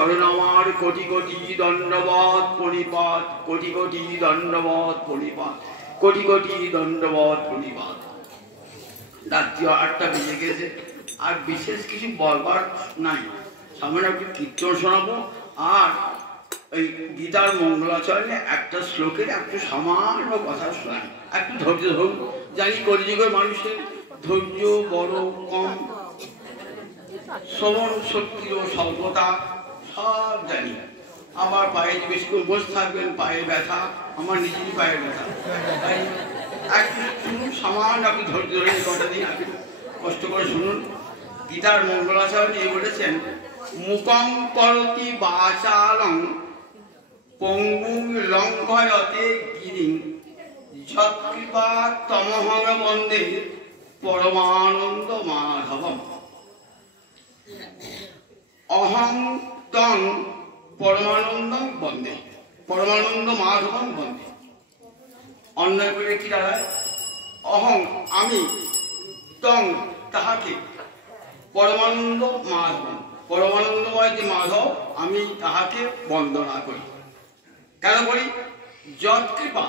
আমার কোটি কোটি দণ্ডবত পরিপাত, কোটি কোটি দণ্ডবত পরিপাত, কোটি কোটি দণ্ডবত পরিপাত। রাত্রি 8টা বেজে গেছে, আর বিশেষ কিছু বলবার নাই। সামনে একটু কীর্তন শোনাবো, আর ওই গীতার মঙ্গলাচরণে একটা শ্লোকের একটু সামান্য কথা শোনাই। একটু ধৈর্য ধরুন। জানি কলিযুগের মানুষের ধৈর্য বড় কম, শ্রবণ শক্তিরও স্বল্পতা, সব জানি। আমার পায়ে বেশি করে বসে থাকবেন, পায়ে ব্যথা, আমার নিজেরই পায়ের ব্যথা। তাই একটু শুনুন, সামান্য আপনি ধৈর্য ধরে কথা দিন, একটু কষ্ট করে শুনুন। গীতার মঙ্গলাচরণে বলেছেন, মুকং করতি বাচালং পঙ্গুং লঙ্ঘয়তে গিরিং যৎকৃপা তমহং বন্দে পরমানন্দ মাধবম। অহং তং পরমানন্দম বন্দে, পরমানন্দ মাধবম বন্দে। অন্যায় করে কি দাঁড়ায়? অহং আমি, তং তাহাকে, পরমানন্দ মাধবম পরমানন্দময় যে মাধব, আমি তাহাকে বন্দনা করি। কেন করি? যৎ কৃপা,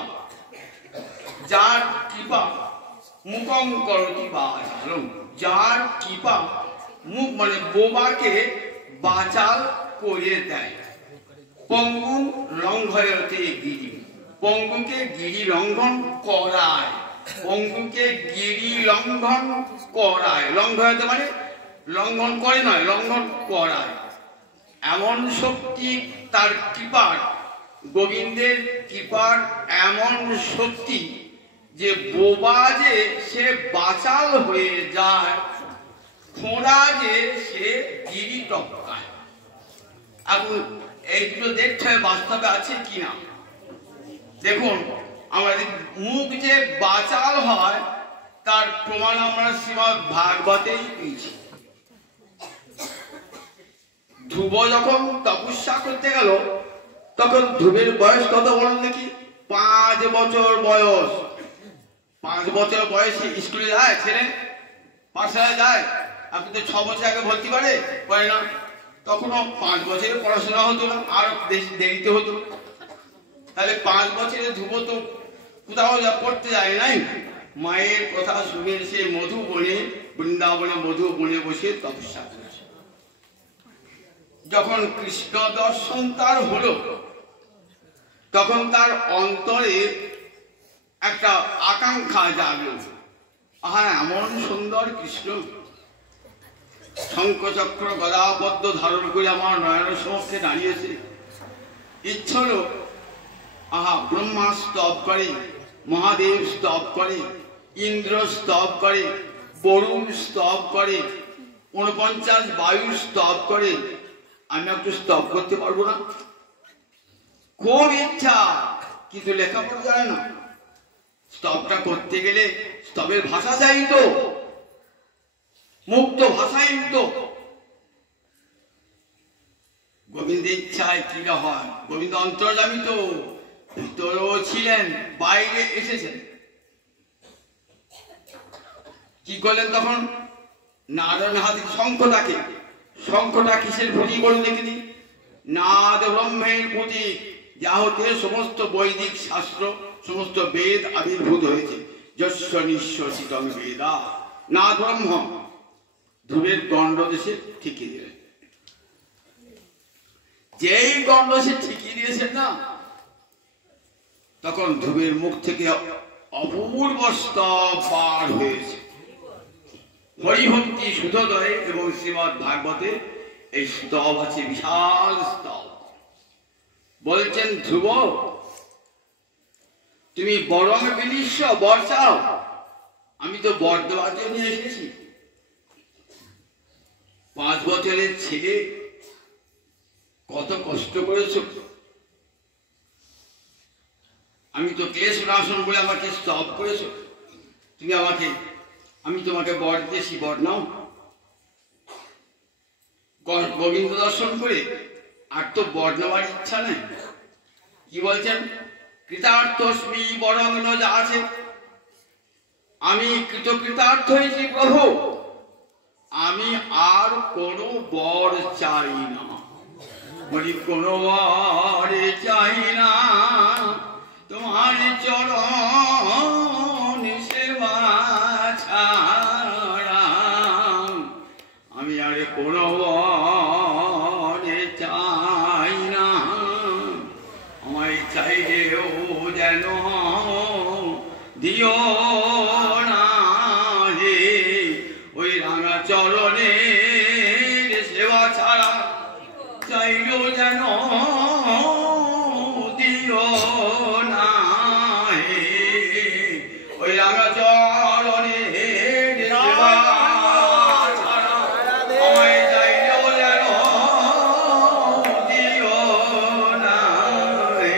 যার কৃপা, মুকং করতি বাচালং, যার কৃপা, মুখ মানে বোবাকে বাচাল করে দেয়। পঙ্গু লঙ্ঘয়তে গিরি, পঙ্গুকে গিরি লঙ্ঘন করায়, পঙ্গুকে গিরি লঙ্ঘন করায়। লঙ্ঘয়তে মানে লঙ্ঘন করে নয়, লঙ্ঘন করায়। এমন শক্তি তার কৃপার, গোবিন্দের কৃপার এমন শক্তি যে বোবা যে সে বাচাল হয়ে যায়, খোঁড়া যে সে গিরি টপকায়। এখন এই দুটো দেখতে হবে বাস্তবে আছে কিনা। দেখুন, আমাদের মুখ যে বাচাল হয় তার প্রমাণ আমরা শ্রীমদ্ ভাগবতেই পেয়েছি। ধ্রুব যখন তপস্যা করতে গেল, তখন ধ্রুবের বয়স কত বলেন নাকি? 5 বছর বয়স। 5 বছর বয়সে স্কুলে যায় ছেলে, পাঠশালায় যায়। আপনি তো 6 বছর আগে ভর্তি পারে না, তখনও 5 বছরে পড়াশোনা হতো না, আর দেরিতে হতো। তাহলে 5 বছরে ধ্রুব তো কোথাও পড়তে যায় নাই, মায়ের কথা শুনে সে মধু বনে, বৃন্দাবনে মধু বনে বসে তপস্যা করেছে। যখন কৃষ্ণ দর্শন তার হলো, তখন তার অন্তরে একটা আকাঙ্ক্ষা জাগলো, আহা এমন সুন্দর কৃষ্ণ, শঙ্খচক্র গদা পদ্ম ধারণ করে আমার নয়নের সমক্ষে দাঁড়িয়েছে। ইচ্ছে হলো, আহা ব্রহ্মা স্তব করে, মহাদেব স্তব করে, ইন্দ্র স্তব করে, বরুণ স্তব করে, 49 বায়ু স্তব করে, আমি একটু স্তব করতে পারবো না? খুব ইচ্ছা, কিন্তু লেখাপড়া জানে না। স্তবটা করতে গেলে স্তবের ভাষা চাই তো, মুক্ত ভাষাই তো। গোবিন্দের ইচ্ছায় কি না হয়। গোবিন্দ অন্তর্যামী তো, ভিতরেও ছিলেন, বাইরে এসেছেন। কি করলেন তখন? নারায়ণ হাতে শঙ্খটাকে, শঙ্খটা কিসের প্রতীক বলুন দেখিনি? নাদ ব্রহ্মের প্রতীক, যা হতে সমস্ত বৈদিক শাস্ত্র, সমস্ত বেদ আবির্ভূত হয়েছে। যস্য নিঃশ্বসিতং বেদা, নাদ ব্রহ্ম। ধ্রুবের গণ্ডদেশে ঠিকিয়ে দিলেন। যেই গণ্ডদেশে ঠিকিয়ে দিয়েছেন না, তখন ধ্রুবের মুখ থেকে অপূর্ব স্তব বার হয়েছে। হরিভক্তি সুধোদয় এবং শ্রীমদ্ ভাগবতে এই স্তব আছে, বিশাল স্তব। বলছেন, ধ্রুব তুমি বরং বিলিস্য, বর চাও। আমি তো বর দেওয়ার জন্য এসেছি। 5 বছরের ছেলে, কত কষ্ট করেছ। আমি তো ক্লেশ নাশন বলে আমাকে স্তব করেছ। তুমি আমাকে, আমি তোমাকে বর দিয়েছি, বর নাও। গোবিন্দ দর্শন করে আর তো বর নেওয়ার ইচ্ছা নেই। কি বলছেন? কৃতার্থস্মি বরং ন যা আছে, আমি কৃতকৃতার্থ হয়েছি প্রভু, আমি আর কোনো বর চাই না। বলি কোনো বারে চাই না তোমার চরণ সেবা ছাড়া, আমি আর কোনো বারে চাই না, আমায় চাইলেও যেন দিও না হে, ওই রাঙা চরণের সেবা ছাড়া চাইলেও যেন দিও না হে, ওই রাঙা চরণের সেবা ছাড়া আমায় চাইলেও যেন দিও না হে।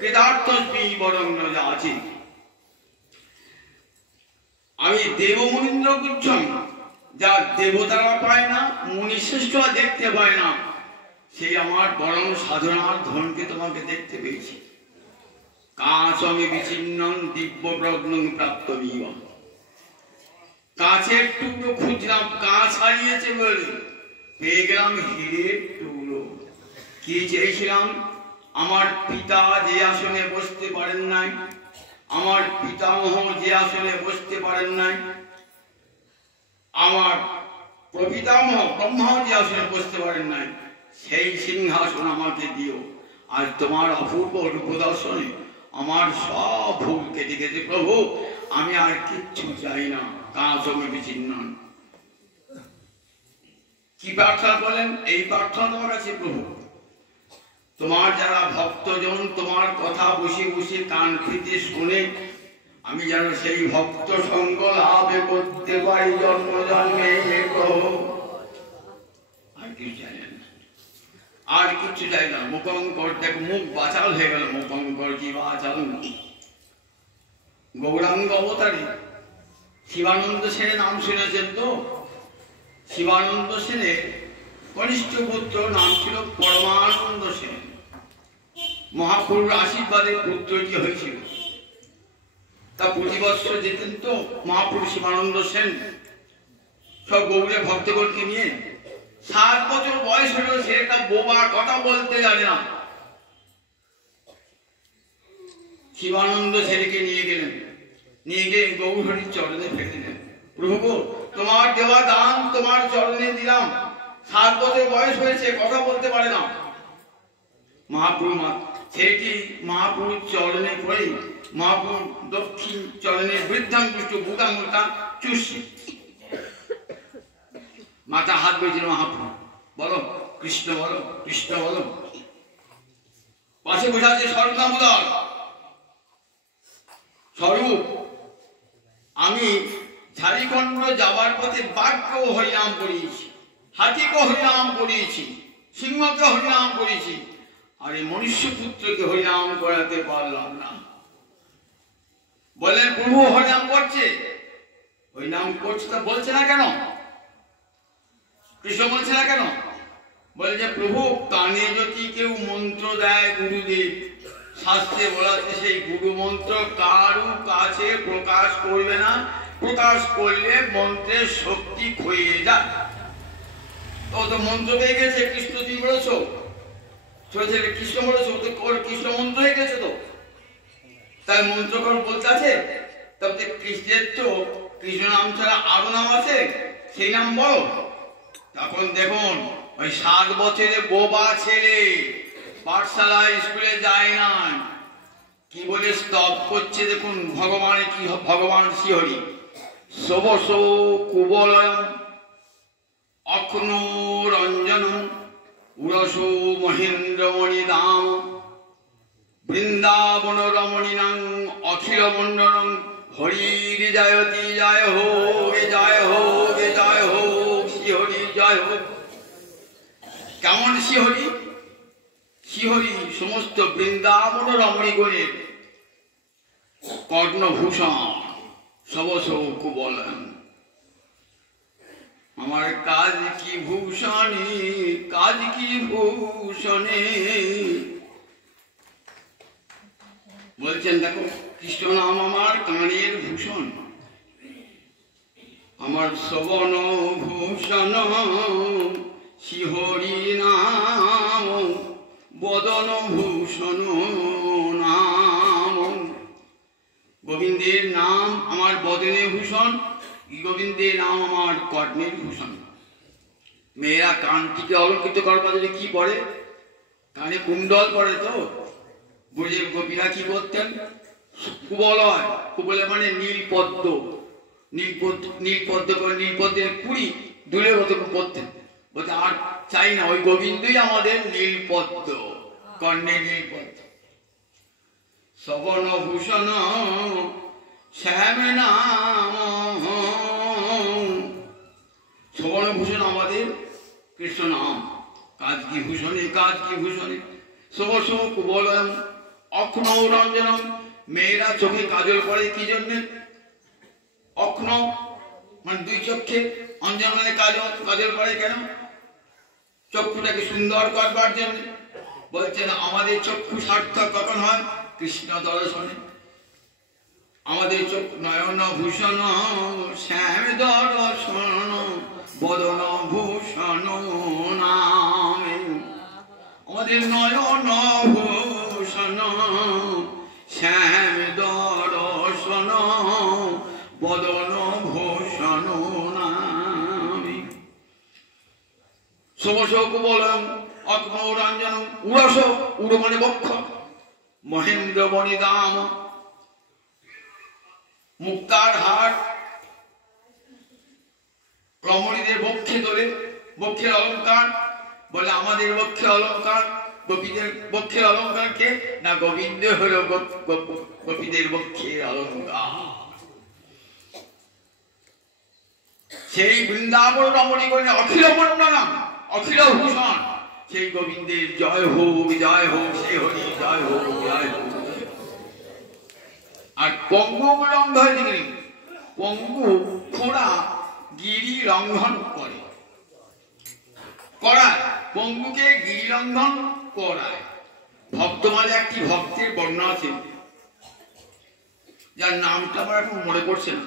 কৃতার্থস্মি বরং ন যাচি, আমি দেব মুনীন্দ্র গুচ্ছম, যা দেবতারা পায় না, মুনিশ্রেষ্ঠরা দেখতে পায় না, সেই আমার পরম সাধনার ধনকে তোমাকে দেখতে পেয়েছি। কাঁচমে বিচ্ছিন্নং দিব্য প্রজ্ঞং প্রাপ্ত বিব, কাঁচের টুকরো খুঁজলাম, কাঁচ হারিয়েছে বলে পেয়ে গেলাম হীরের টুকরো। কি চেয়েছিলাম? আমার পিতা যে আসনে বসতে পারেন নাই, আমার পিতামহ যে আসনে বসতে পারেন নাই, আমার প্রপিতামহ ব্রহ্মা যে আসনে বসতে পারেন নাই, সেই সিংহাসন আমাকে দিও। আর তোমার অপূর্ব রূপ দর্শনে আমার সব ভুল কেটে গেছে প্রভু, আমি আর কিচ্ছু চাই না। কাঁচমে বিচ্ছিন্ন কি প্রার্থনা বলেন? এই প্রার্থনা তোমার কাছে প্রভু, তোমার যারা ভক্তজন তোমার কথা বসে বসে কান পেতে শোনে, আমি যেন সেই ভক্ত সঙ্গ লাভ করতে পারি জন্ম জন্মে। আর কিছু চাই না, আর কিছু চাই না। মুখঙ্কর, দেখো মুখ বাচাল হয়ে গেল, মুখঙ্কর কি বাচাল না। গৌরাঙ্গ অবতারে শিবানন্দ সেনের নাম শুনেছেন তো? শিবানন্দ সেনের কনিষ্ঠ পুত্র নাম ছিল পরমানন্দ সেন। মহাপুরুর আশীর্বাদে পুত্রটি হয়েছিল। তা প্রতি বৎসর যেতেন তো মহাপুরুষ শিবানন্দ সেন সব গৌড়ে ভক্তগণকে নিয়ে। 7 বছর বয়স হলো, সে একটা বোবা, কথা বলতে জানে না। শিবানন্দ সেনকে নিয়ে গেলেন, নিয়ে গিয়ে গৌরহরির চরণে ফেলে দিলেন। প্রভু, তোমার দেওয়া দান তোমার চরণে দিলাম, 7 বছর বয়স হয়েছে, কথা বলতে পারে না। মহাপ্রভু ছেলেটি মহাপ্রভুর চরণে পড়ে মহাপ্রভু দক্ষিণ চরণের বৃদ্ধাঙ্গুষ্ঠ বুকাঙ্গুলটা চুষছে। মাথা হাত বেঁচে মহাপ্রভু বলো কৃষ্ণ, বলো কৃষ্ণ, বলো। পাশে বসে আছে স্বর্ণামুদর স্বরূপ। আমি ঝাড়িখণ্ড যাবার পথে বাঘকেও হরিনাম করিয়েছি, হাতিকে হরিনাম করিয়েছি, সিংহকে হরিনাম করিয়েছি, আর এই মনুষ্য পুত্রকে হরিনাম করাতে পারলাম না। বললেন প্রভু হরিনাম করছে, হরিনাম করছে, তা বলছে না কেন? কৃষ্ণ বলছে না কেন? বলে যে প্রভু কানে যদি কেউ মন্ত্র দেয় গুরুদেব, শাস্ত্রে বলা আছে সেই গুরু মন্ত্র কারু কাছে প্রকাশ করবে না, প্রকাশ করলে মন্ত্রের শক্তি ক্ষয়ে যায়। তো তো মন্ত্র পেয়ে গেছে, কৃষ্ণ তুমি বলেছ, কৃষ্ণ বলেছ, তো কৃষ্ণ মন্ত্র হয়ে গেছে, তো তাই মন্ত্রকর বলতে আছে। তবে কৃষ্ণের তো কৃষ্ণ নাম ছাড়া আরো নাম আছে, সেই নাম বলো। তখন দেখুন ওই 7 বছরের বোবা ছেলে, পাঠশালায় স্কুলে যায় না, কি বলে স্তব করছে দেখুন। ভগবানের কি, ভগবান শ্রীহরি সবস কুবলয়ম অক্ন রঞ্জন উরসো মহেন্দ্রমণি দাম বৃন্দাবন রমণীনাং অখিল মণ্ডলং হরির জয়তি জয় হোক, জয় হোক, জয় হোক, শ্রীহরি জয় হোক। কেমন শ্রীহরি? শ্রীহরি সমস্ত বৃন্দাবন রমণীগণের কর্ণভূষণ, সবস কুবলয়ম। আমার কাজ কি ভূষণে, কাজ কি ভূষণে। বলছেন দেখো কৃষ্ণ নাম আমার কানের ভূষণ, আমার শ্রবণ ভূষণ শ্রীহরি নাম গোবিন্দের নাম আমার কর্ণের ভূষণ। মেয়েরা কানটিকে অলঙ্কৃত করবার জন্য কি পরে? কানে কুণ্ডল পরে। তো বুঝে গোপীরা কি করতেন? কুবলয়, কুবলে মানে নীলপদ্ম, নীলপদ্ম করে নীলপদ্মের কুড়ি দুলের মতো করতেন। বলতে আর চাই না, ওই গোবিন্দই আমাদের নীলপদ্ম, কর্ণের নীলপদ্ম। শ্রবণ ভূষণ শ্যাম নাম, শ্রবণ ভূষণ আমাদের কৃষ্ণ নাম। কাজ কি ভূষণে, কাজ কি ভূষণে, সবস কুবলয়ম অক্ষণ রঞ্জনম। মেয়েরা চোখে কাজল করে কি জন্য? অক্ষণ মানে দুই চক্ষে, অঞ্জন মানে কাজল, কাজল করে কেন? চক্ষুটাকে সুন্দর করবার জন্য। বলছেন আমাদের চক্ষু সার্থক কখন হয়? কৃষ্ণ দর্শনে। আমাদের চক্ষু নয়ন ভূষণ শ্যাম দর্শন বদন ভূষণ নামে। আমাদের নয়ন ভূষণ শ্যাম দর্শন বদন ভূষণ নামে। সবস কুবলম অগ্ন রঞ্জন উড়স, উড় মানে বক্ষ, মহেন্দ্র বনিদাম মুক্তার হাট। রমণীদের বক্ষে তোলে, বক্ষের অলঙ্কার। বলে আমাদের বক্ষে অলঙ্কার, গোপীদের বক্ষের অলঙ্কার কে? না গোবিন্দ হল গোপীদের বক্ষের অলঙ্কার। সেই বৃন্দাবন রমণী বলে অখিল মন্ডলম অখিল ভূষণ, সেই গোবিন্দের জয় হোক, জয় হোক, সেই হরি জয় হোক, জয় হোক। আর পঙ্গু লঙ্ঘন, পঙ্গু খোড়া গিরি লঙ্ঘন করে, করায় পঙ্গুকে গিরি লঙ্ঘন করায়। ভক্তমালে একটি ভক্তের বর্ণনা আছে, যার নামটা আমার এখন মনে পড়ছে না।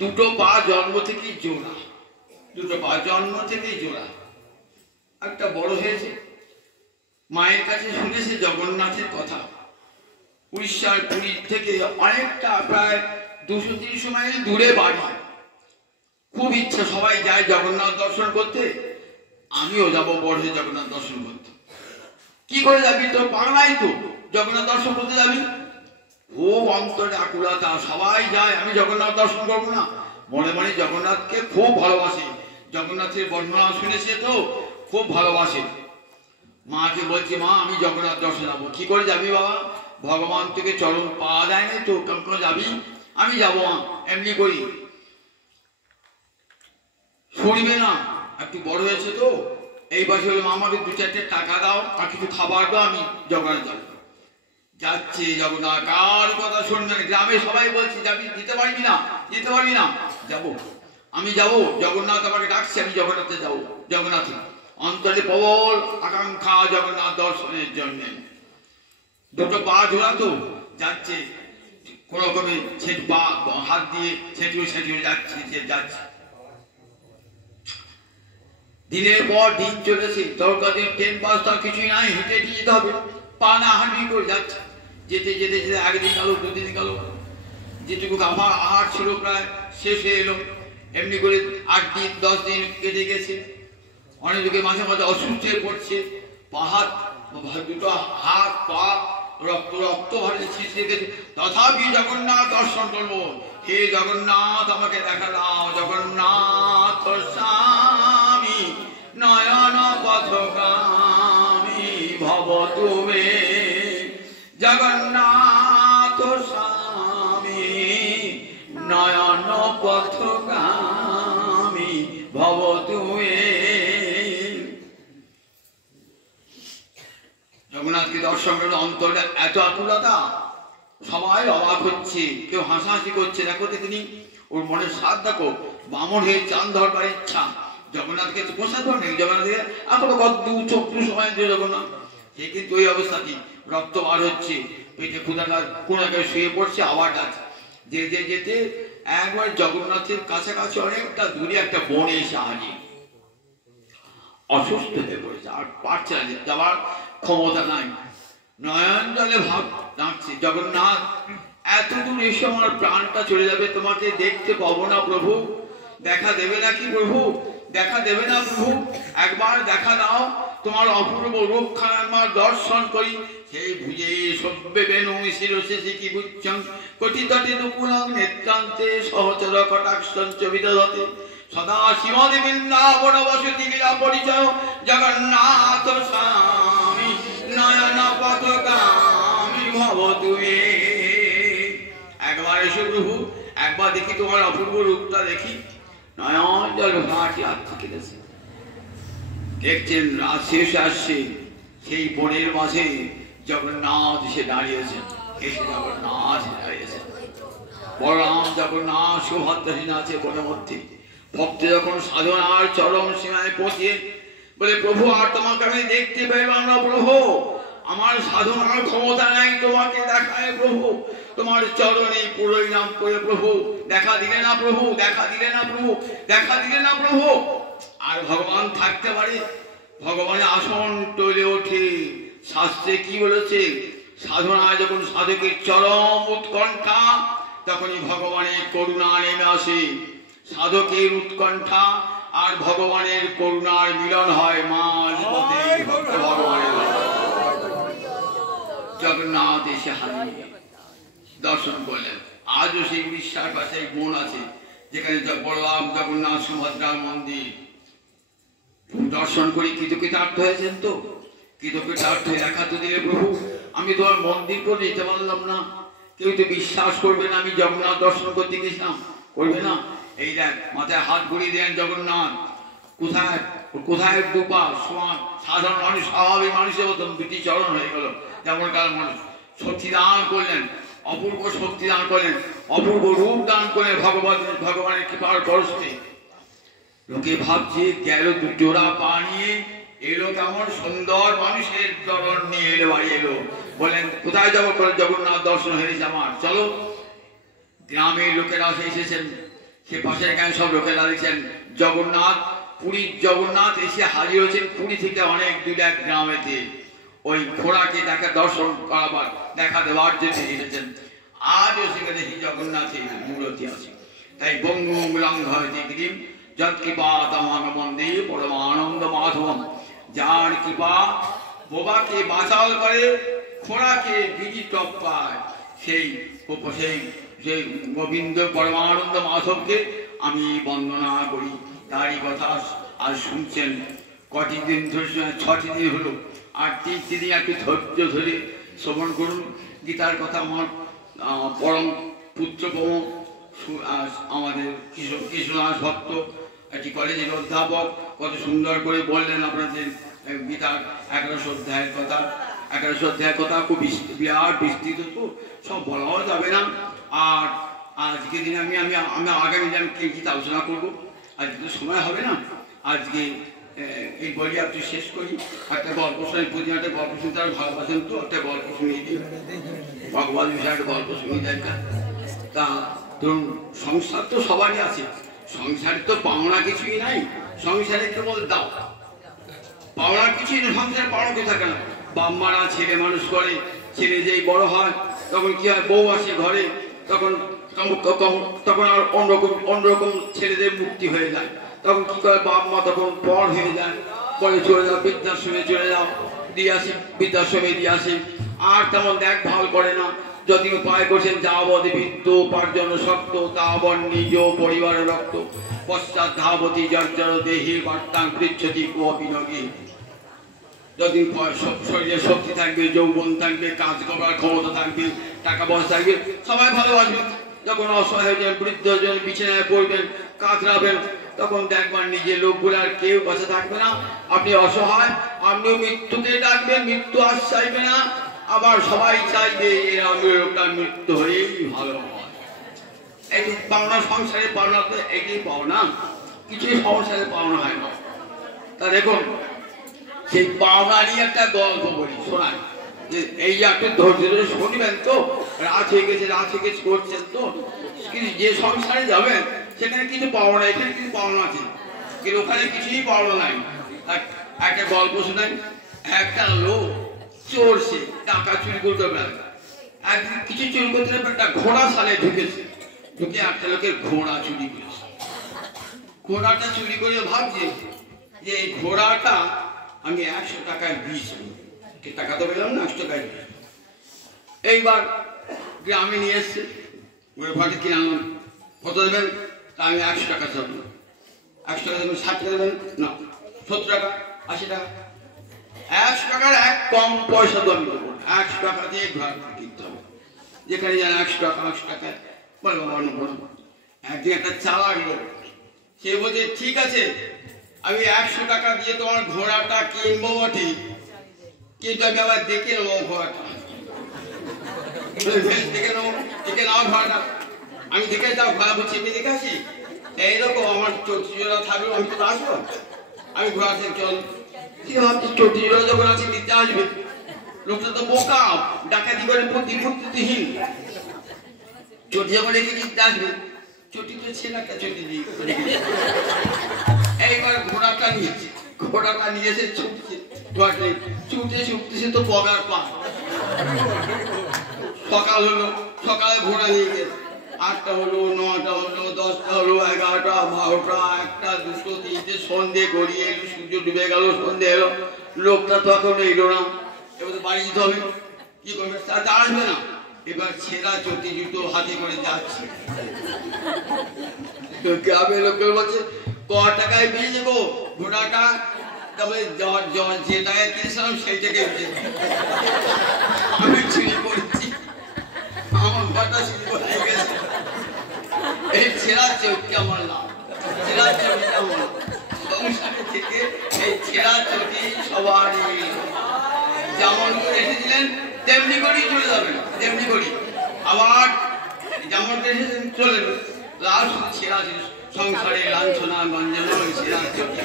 দুটো পা জন্ম থেকেই জোড়া, দুটো পা জন্ম থেকেই জোড়া। একটা বড় হয়েছে, মায়ের কাছে শুনেছে জগন্নাথের কথা। উড়িষ্যার পুরীর থেকে অনেকটা প্রায় 200-300 মাইল দূরে বাড়ি। খুব ইচ্ছা, সবাই যায় জগন্নাথ দর্শন করতে, আমিও যাবো বড় হয়ে জগন্নাথ দর্শন করতে। কি করে যাবি? তো বাংলায় তো জগন্নাথ দর্শন করতে যাবি। ও অন্তরে আকুলতা, সবাই যায়, আমি জগন্নাথ দর্শন করবো না? মনে মনে জগন্নাথকে খুব ভালোবাসে, জগন্নাথের বর্ণনা শুনেছে তো খুব ভালোবাসে। মাকে বলছি, মা আমি জগন্নাথ দর্শন যাবো। কি করে যাবি বাবা? ভগবান থেকে চরণ পাওয়া যায় না তো, কখনো যাবি? আমি যাবো, এমনি করি। শুনবে না, একটু বড় হয়েছে তো। এই বছর আমাকে 2-4 টাকা দাও আর কিছু খাবার দাও, আমি জগন্নাথ যাবো। যাচ্ছে জগন্নাথ, কার কথা শুনবে না। গ্রামে সবাই বলছে যাবি, যেতে পারবি না, যেতে পারবি না। যাবো, আমি যাবো, জগন্নাথ আমাকে ডাকছে, আমি জগন্নাথে যাবো। জগন্নাথে অন্তরে প্রবল আকাঙ্ক্ষা জগন্নাথ দর্শনের জন্য। দুটো পা জোড়া তো, যাচ্ছে কোন রকমে হাত দিয়ে ছেঁচড়ে যাচ্ছে। দিনের পর দিন চলেছে, তরকারি ট্রেন বাস তার কিছুই নাই, হেঁটে দিয়ে যেতে হবে। পা না হাঁটি করে যাচ্ছে, যেতে যেতে যেতে একদিন গেল, 2 দিন গেল। যেটুকু আমার আহার ছিল প্রায় শেষ হয়ে এলো। এমনি করে 8 দিন 10 দিন কেটে গেছে। অনেকে মাঝে মাঝে অসুস্থ হয়ে পড়ছে, দুটো হাত পা রক্ত ভারে ছিঁচড়ে গেছে। তথাপি জগন্নাথ দর্শন করবো। হে জগন্নাথ আমাকে দেখা দাও, জগন্নাথ স্বামী নয়ন পথগামী ভব তুমি, জগন্নাথ স্বামী নয়ন পথগামী ভব তুমি। জগন্নাথকে দর্শন করলে অন্তরে এত আকুলতা, সবাই অবাক হচ্ছে, কেউ হাসাহাসি করছে। দেখো তিনি, ওর মনের স্বাদ দেখো, বামন হয়ে চাঁদ ধরবার ইচ্ছা। জগন্নাথকে প্রসাদ নেই, জগন্নাথকে এখনো কদ্দু চক্ষু সময় দিয়ে জগন্নাথ, সে কিন্তু ওই অবস্থা কি, রক্ত বার হচ্ছে, পেটে কোনাকে শুয়ে পড়ছে, আবার ডাকছে। যেতে যেতে একবার জগন্নাথের কাছাকাছি অনেকটা দূরে একটা বনে এসে হাজির। অসুস্থ হয়ে পড়েছে, আর পারছে না, যাওয়ার ক্ষমতা নাই। নয়ন জলে ভাব ডাকছে, জগন্নাথ এত দূর এসে আমার প্রাণটা চলে যাবে, তোমাকে দেখতে পাবো না প্রভু, দেখা দেবে নাকি প্রভু, দেখা দেবে না প্রভু, একবার দেখা দাও, তোমার অপূর্ব রূপখানা একবার দর্শন করি। সেই ভুজে সভ্যে বেনু শিরোশেষে কি বুচ্ছং কোটি তটে দুকুলং নেত্রান্তে সহচর কটাক্ষঞ্চ বিদধতে সদা শিবদি বৃন্দাবন বসতি গিলা পরিচয় জগন্নাথ স্বামী নয়ন পথগামী ভবতু মে। একবার এসো প্রভু, একবার দেখি তোমার অপূর্ব রূপটা দেখি। নয়ন জল ভাটি আত্মা কেটেছে, দেখছেন রাত শেষ আসছে, সেই বনের মাঝে জগন্নাথ এসে দাঁড়িয়েছেন, এসে জগন্নাথ দাঁড়িয়েছেন, বলরাম জগন্নাথ সুভদ্রাহীন আছে বনের মধ্যে। ভক্ত যখন সাধনার চরম সীমায় পৌঁছে বলে প্রভু আর তোমাকে আমি দেখতে পাইলাম না প্রভু, আমার সাধনার ক্ষমতা নাই তোমাকে দেখায় প্রভু, তোমার চরণে পুরোই নাম করে প্রভু দেখা দিলে না প্রভু, দেখা দিলে না প্রভু, দেখা দিলে না প্রভু। আর ভগবান থাকতে পারে? ভগবানের আসন টলে ওঠে। শাস্ত্রে কি বলেছে? সাধনায় যখন সাধকের চরম উৎকণ্ঠা, তখনই ভগবানের করুণা নেমে আসে। সাধকের উৎকণ্ঠা আর ভগবানের করুণার মিলন হয় মাঝ পথে ভগবানের। জগন্নাথ এসে হাজির, দর্শন করলেন। আজও সেই উড়িষ্যার পাশে বন আছে যেখানে বলরাম জগন্নাথ সুভদ্রার মন্দির। দর্শন করি কৃতকৃতার্থ হয়েছেন তো? কৃতকৃতার্থ দেখা তো দিলে প্রভু, আমি তোমার মন্দির করে যেতে পারলাম না, কেউ তো বিশ্বাস করবে না আমি জগন্নাথ দর্শন করতে গেছিলাম, করবে না? এই দেখ মাথায় হাত ঘুরিয়ে দেন জগন্নাথ, কোথায় কোথায় দুপা সমান সাধারণ মানুষ, স্বাভাবিক মানুষের মতন দুটি চরণ হয়ে গেল যেমনকার মানুষ। শক্তি দান করলেন, অপূর্ব শক্তি দান করলেন, অপূর্ব রূপ দান করলেন ভগবানের কৃপার পরশে। লোকে ভাবছে গেল জোড়া পা নিয়ে এলো কেমন সুন্দর মানুষের চরণ নিয়ে এলো, বাড়ি এলো, বলেন কোথায় যাবো? জগন্নাথ দর্শন হয়েছে আমার, চলো। গ্রামের লোকেরা এসেছেন, সে পাশের গ্রামে সব লোকেরা দেখছেন জগন্নাথ, পুরীর জগন্নাথ এসে হাজির হয়েছেন পুরী থেকে অনেক দূরে এক গ্রামেতে। ওই ঘোড়াকে দেখা দর্শন করাবার দেখা দেওয়ার জন্য এসেছেন। আজও সেখানে সেই জগন্নাথের মূর্তি আছে। তাই বঙ্গমঙ্গলং হয়তে গিরিম যৎ কৃপা তমাং মন্দির পরমানন্দ মাধবম। যার কৃপা বোবাকে বাঁচাল করে, ঘোড়াকে গিরি টপ্পায়, সেই সেই গোবিন্দ পরমানন্দ মাধবকে আমি বন্দনা করি। তারই কথা আজ শুনছেন। কটি দিন ধরে, 6টি দিন হলো, আর 3টি দিন একটু ধৈর্য ধরে শ্রবণ করুন গীতার কথা। আমার পরম পুত্রপম আমাদের কৃষ্ণদাস ভক্ত একটি কলেজের অধ্যাপক কত সুন্দর করে বললেন আপনাদের গীতার 11 অধ্যায়ের কথা। 11 অধ্যায়ের কথা খুব বিরাট বিস্তৃত, তো সব বলাও যাবে না। আর আজকে দিনে আমি আমি আমি আগামী দিন গীতা আলোচনা করবো, আজকে তো সময় হবে না। আজকে এই বলি আপনি শেষ করি। একটা গল্প শুনে, প্রতিদিন একটা গল্প শুনতে আর ভালোবাসেন তো, একটা গল্প শুনিয়ে দিই, ভগবান বিষয়ে একটা গল্প শুনিয়ে দেয়। তা ধরুন সংসার তো সবারই আছে, সংসারে তো পাওনা কিছুই নাই, সংসারে কেবল দাও, পাওনা কিছুই নেই, সংসারে পাওনা কিছু থাকে না। বাপ মারা ছেলে মানুষ করে, ছেলে যেই বড় হয় তখন কি হয়, বউ আসে ঘরে, তখন তখন আর অন্যরকম ছেলেদের মুক্তি হয়ে যায়। তখন কি করে, বাপ মা তখন পর হয়ে যায়, পরে চলে যাও বৃদ্ধাশ্রমে, চলে যাও দিয়ে আসি, বৃদ্ধাশ্রমে দিয়ে আসি, আর তেমন দেখভাল করে না। যদি উপায় করছেন যাবৎ বৃত্ত উপার্জন শক্ত, তাবৎ নিজ পরিবারের রক্ত, পশ্চাৎ ধাবতী জর্জর দেহি বার্তাং পৃচ্ছতি কুপিনগী। যদি শরীরে শক্তি থাকবে, যৌবন থাকবে, কাজ করার ক্ষমতা থাকবে, টাকা পয়সা থাকবে, সবাই ভালোবাসবে। যখন অসহায় হয়ে বৃদ্ধ জন বিছানায় পড়বেন, কাতরাবেন, তখন দেখবেন নিজের লোকগুলো আর কেউ কাছে থাকবে না, আপনি অসহায়, আপনিও মৃত্যুকে ডাকবেন, মৃত্যু আজ চাইবে না, আবার সবাই চাইবে লোকটার মৃত্যু হয়েই ভালো হয়। এটি পাওনা, সংসারে পাওনা তো এটি পাওনা, কিছুই সংসারে পাওনা হয় না। তা দেখুন সেই পাওনা নিয়ে একটা গল্প বলি, শোনায় যে এই একটু ধৈর্য ধরে শুনবেন তো, রাত হয়ে গেছে, রাত হয়ে গেছে করছেন তো, যে সংসারে যাবেন সেখানে কিছু পাওনা, এখানে কিছু পাওনা আছে, কিন্তু ওখানে কিছুই পাওনা নাই। একটা গল্প শোনেন। একটা লোক চোর, সে টাকা চুরি করতে পারে, একদিন কিছু চুরি করতে একটা ঘোড়া সালে ঢুকেছে, ঢুকে একটা লোকের ঘোড়া চুরি করেছে। ঘোড়াটা চুরি করে ভাবছে যে এই ঘোড়াটা আমি 100 টাকায় দিয়েছি, টাকা তো পেলাম না, 100 টাকায়। এইবার গ্রামে নিয়ে এসছে, ওই ঘোড়াটা কিনে আনলাম, কত দেবেন? তা আমি 100 টাকা চাবো। 100 টাকা দেবেন? 60 টাকা দেবেন? না, 70 টাকা, 80 টাকা। 100 টাকার এক কম পয়সা তো আমি দেবো, 100 টাকা দিয়ে ঘোড়াটা কিনতে হবে। যেখানে যান 100 টাকা, 100 টাকা বলবো বলবো। একদিন একটা চালাক লোক, সে বলছে ঠিক আছে আমি 100 টাকা দিয়ে তোমার ঘোড়াটা কিনবো বটে, কিন্তু আমি আবার দেখে নেবো ঘোড়াটা। দেখে নেবো, দেখে নাও ঘোড়াটা। আমি দেখে যাও ঘোড়া বলছি আমি দেখে আসি, এইরকম আমার চটিজোড়া থাকবে, আমি তো আসবো। আমি ঘোড়া থেকে চল, কি ভাবছি চটিজোড়া যখন আছে নিতে আসবে, লোকটা তো বোকা, ডাকাতি করে বুদ্ধিহীন। চটি যখন রেখে দিতে আসবে, চটি তো ছেলেটা চটি দিয়ে এইবার ঘোড়াটা নিয়েছে, ঘোড়াটা নিয়েছে ছুটছে, ছুটতে ছুটতেছে তো পগার পা। সকাল হলো, সকালে ঘোড়া নিয়ে গেছে, 8টা হলো, 9টা হলো, 10টা হলো, 11টা, 12টা, 1টা, 2টো, 3টে, সন্ধ্যে গড়িয়ে এলো, সূর্য ডুবে গেল, সন্ধ্যে এলো, লোকটা তো এখন এলো না। এবার তো বাড়ি যেতে হবে, কি করবে? তাতে আসবে না। এবার ছেঁড়া চটি জুতো হাতে করে যাচ্ছে, গ্রামে লোকের বলছে ক টাকায় পেয়ে যাবো ঘোড়াটা? তবে যে টাকায় কিনেছিলাম সেই টাকায় আমি চুরি করেছি, আমার ঘরটা চুরি করে গেছে। এই ছেঁড়া চটি আমার লাভ, ছেঁড়া চটি আমার সংসারে থেকে এই ছেঁড়া চটি সবারই। যেমন করে এসেছিলেন তেমনি করেই চলে যাবেন, তেমনি করি আবার যেমন এসেছেন চলে লাল শুধু ছেঁড়া জিনিস সংসারে লাঞ্ছনা গঞ্জনা ছেঁড়া চটি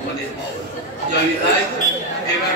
আমাদের। জয় তাই এবার